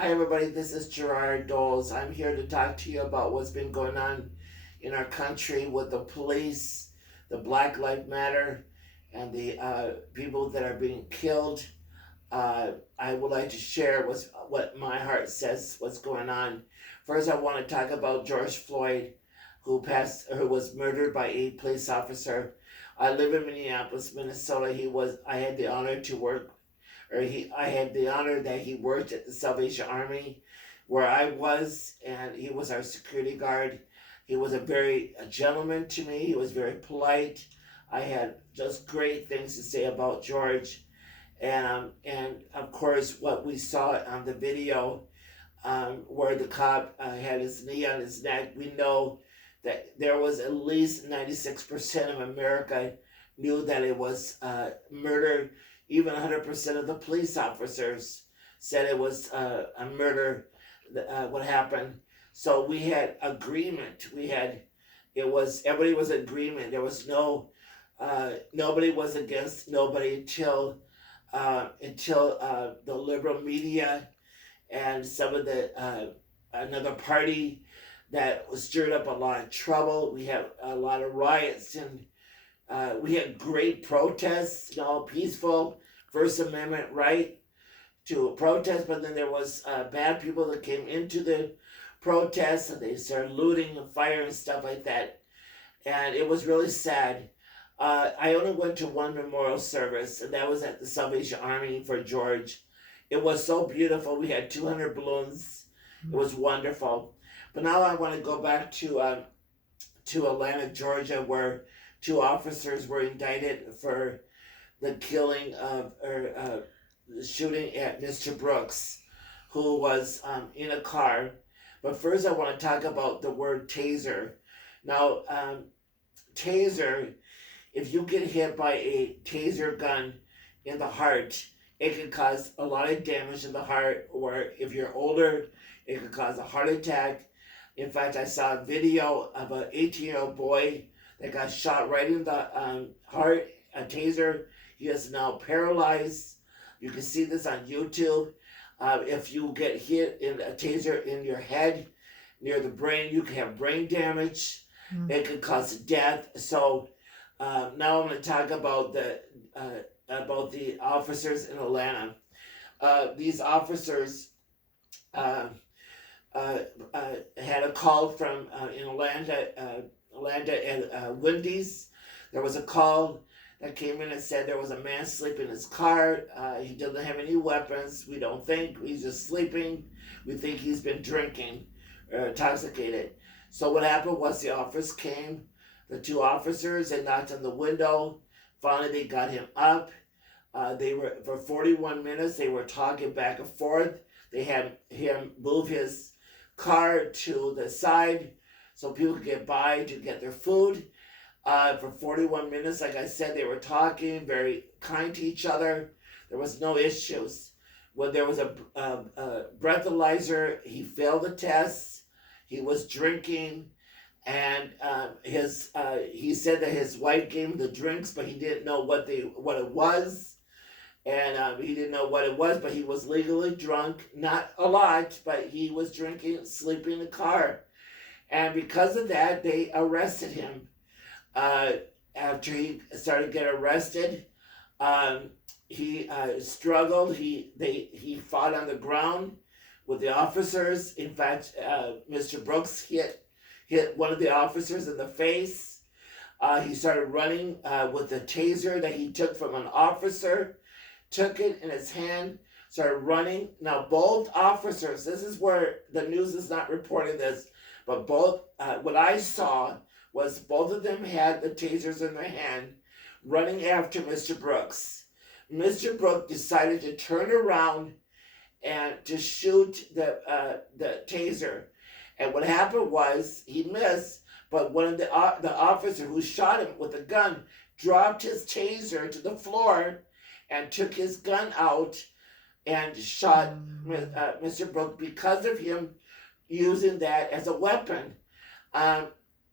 Hi everybody, this is Gerard Dols. I'm here to talk to you about what's been going on in our country with the police, the Black Lives Matter, and the people that are being killed. I would like to share what my heart says, what's going on. First, I want to talk about George Floyd, who was murdered by a police officer. I live in Minneapolis, Minnesota. I had the honor to work I had the honor that he worked at the Salvation Army where I was, and he was our security guard. He was a gentleman to me. He was very polite. I had just great things to say about George. And of course, what we saw on the video, where the cop had his knee on his neck, we know that there was at least 96% of America knew that it was murder. Even 100% of the police officers said it was a murder. What happened? So we had agreement. Everybody was in agreement. There was nobody was against nobody until the liberal media and some of the another party that stirred up a lot of trouble. We had a lot of riots, and we had great protests, peaceful First Amendment right to protest, but then there was bad people that came into the protests, and they started looting and fire and stuff like that, and it was really sad. I only went to one memorial service, and that was at the Salvation Army for George. It was so beautiful. We had 200 balloons. It was wonderful. But now I want to go back to Atlanta, Georgia, where two officers were indicted for the killing of or the shooting at Mr. Brooks, who was in a car. But first, I want to talk about the word taser. Now, taser, if you get hit by a taser gun in the heart, it can cause a lot of damage in the heart, or if you're older, it could cause a heart attack. In fact, I saw a video of an 18-year-old boy that got shot right in the heart, a taser. He is now paralyzed. You can see this on YouTube. If you get hit in a taser in your head, near the brain, you can have brain damage. It could cause death. So now I'm going to talk about the officers in Atlanta. These officers had a call from in Atlanta at Wendy's. There was a call that came in and said there was a man sleeping in his car. He doesn't have any weapons. We don't think he's just sleeping. We think he's been drinking or intoxicated. So what happened was the officers came. The two officers, they knocked on the window. Finally, they got him up. They were for 41 minutes. They were talking back and forth. They had him move his car to the side so people could get by to get their food. For 41 minutes, like I said, they were talking, very kind to each other. There was no issues. When there was a breathalyzer, he failed the test. He was drinking, and he said that his wife gave him the drinks, but he didn't know what it was. And he didn't know what it was, but he was legally drunk. Not a lot, but he was drinking, sleeping in the car. And because of that, they arrested him. After he started to get arrested, he struggled. He fought on the ground with the officers. In fact, Mr. Brooks hit one of the officers in the face. He started running with the taser that he took from an officer, took it in his hand, started running. Now, both officers, this is where the news is not reporting this, but what I saw was both of them had the tasers in their hand, running after Mr. Brooks. Mr. Brooks decided to turn around and to shoot the taser. And what happened was he missed, but one of the officer who shot him with a gun dropped his taser to the floor and took his gun out and shot Mr. Brooks because of him using that as a weapon. Now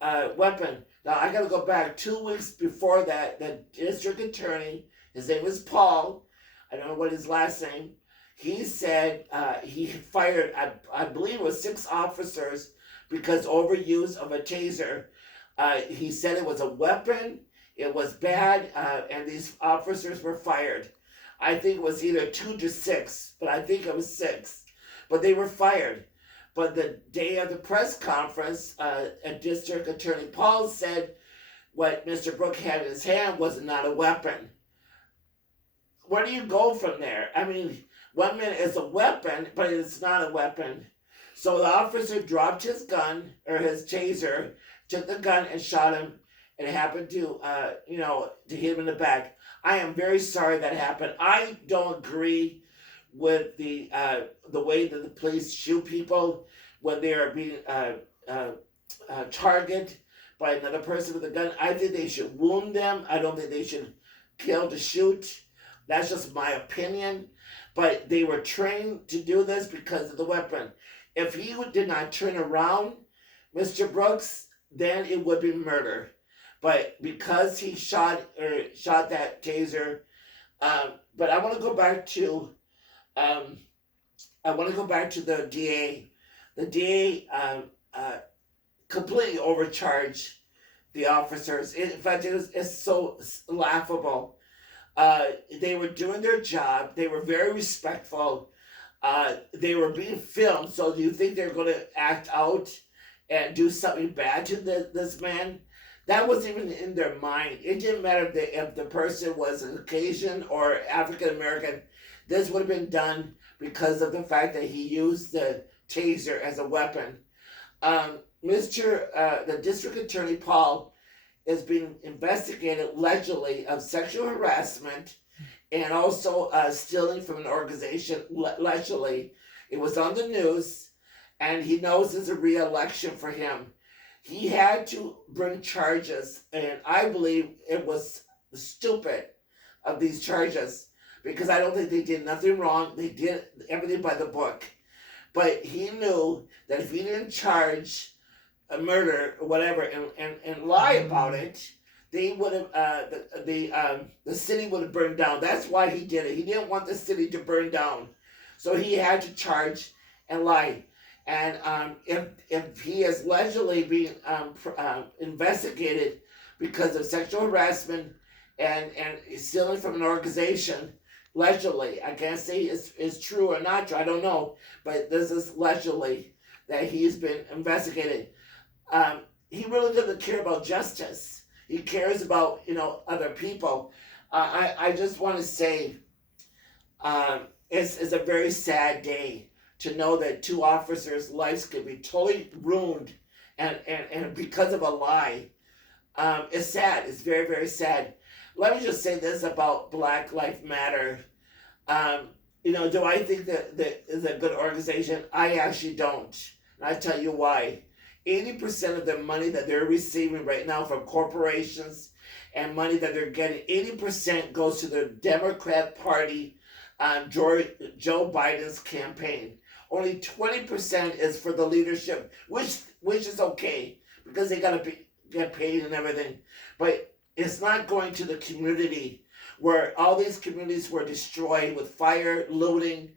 I got to go back 2 weeks before that. The district attorney, his name is Paul. I don't know what his last name. He said he fired, I believe it was 6 officers because overuse of a taser. He said it was a weapon, it was bad, and these officers were fired. I think it was either 2 to 6, but I think it was 6. But they were fired. But the day of the press conference, District Attorney Paul said what Mr. Brooke had in his hand was not a weapon. Where do you go from there? I mean, one minute it's a weapon, but it's not a weapon. So the officer dropped his gun or his taser, took the gun and shot him, and it happened to, to hit him in the back. I am very sorry that happened. I don't agree with the way that the police shoot people when they are being targeted by another person with a gun. I think they should wound them. I don't think they should kill to shoot. That's just my opinion. But they were trained to do this because of the weapon. If he did not turn around, Mr. Brooks, then it would be murder. But because he shot that taser, but I want to go back to the DA. The DA completely overcharged the officers. In fact, it's so laughable. They were doing their job. They were very respectful. They were being filmed. So do you think they're going to act out and do something bad to this man? That wasn't even in their mind. It didn't matter if the person was a Caucasian or African American. This would have been done because of the fact that he used the taser as a weapon. The District Attorney Paul is being investigated allegedly of sexual harassment and also stealing from an organization allegedly. It was on the news, and he knows there's a re-election for him. He had to bring charges, and I believe it was stupid of these charges because I don't think they did nothing wrong. They did everything by the book. But he knew that if he didn't charge a murder or whatever and lie about it, they would have the city would have burned down. That's why he did it. He didn't want the city to burn down, so he had to charge and lie. And if he is allegedly being investigated because of sexual harassment and stealing from an organization, allegedly, I can't say it's true or not true. I don't know, but this is allegedly that he's been investigated. He really doesn't care about justice. He cares about other people. I just want to say it's a very sad day to know that 2 officers' lives could be totally ruined and because of a lie. It's sad. It's very, very sad. Let me just say this about Black Lives Matter. Do I think that is a good organization? I actually don't. And I tell you why. 80% of the money that they're receiving right now from corporations and money that they're getting, 80% goes to the Democrat Party, Joe Biden's campaign. Only 20% is for the leadership, which is okay because they gotta get paid and everything. But it's not going to the community where all these communities were destroyed with fire, looting.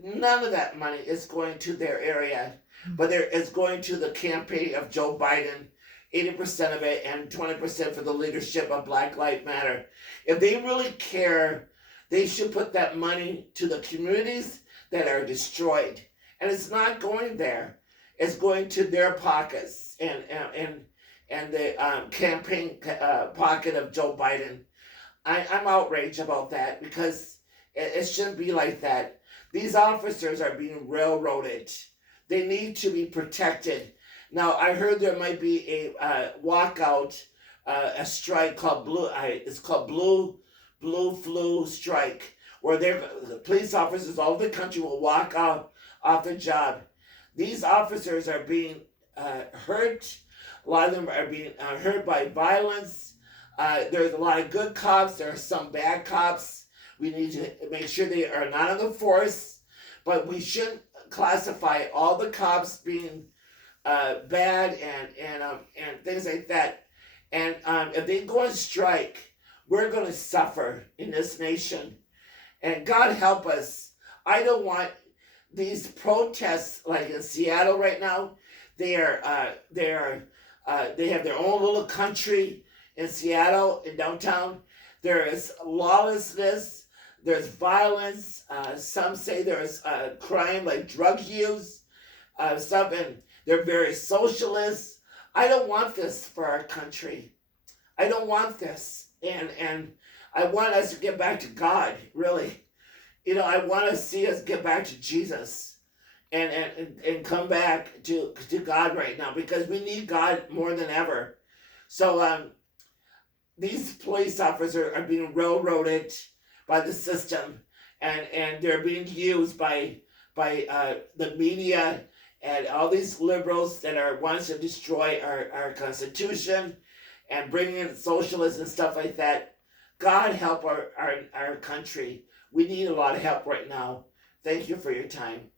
None of that money is going to their area, but there is going to the campaign of Joe Biden, 80% of it, and 20% for the leadership of Black Lives Matter. If they really care, they should put that money to the communities that are destroyed. And it's not going there. It's going to their pockets and the campaign pocket of Joe Biden. I'm outraged about that because it shouldn't be like that. These officers are being railroaded. They need to be protected. Now, I heard there might be a walkout, a strike called Blue. It's called Blue Flu Strike, where the police officers all over the country will walk off the job. These officers are being hurt. A lot of them are being hurt by violence. There's a lot of good cops. There are some bad cops. We need to make sure they are not on the force, but we shouldn't classify all the cops being bad and things like that. And if they go on strike, we're going to suffer in this nation. And God help us. I don't want these protests like in Seattle right now. They have their own little country in Seattle, in downtown. There is lawlessness. There's violence. Some say there's crime like drug use. Some and they're very socialist. I don't want this for our country. I don't want this, and I want us to get back to God. Really, I want to see us get back to Jesus, and come back to God right now because we need God more than ever. So these police officers are being railroaded by the system, and they're being used by the media and all these liberals that are wants to destroy our Constitution and bring in socialism and stuff like that. God help our country. We need a lot of help right now. Thank you for your time.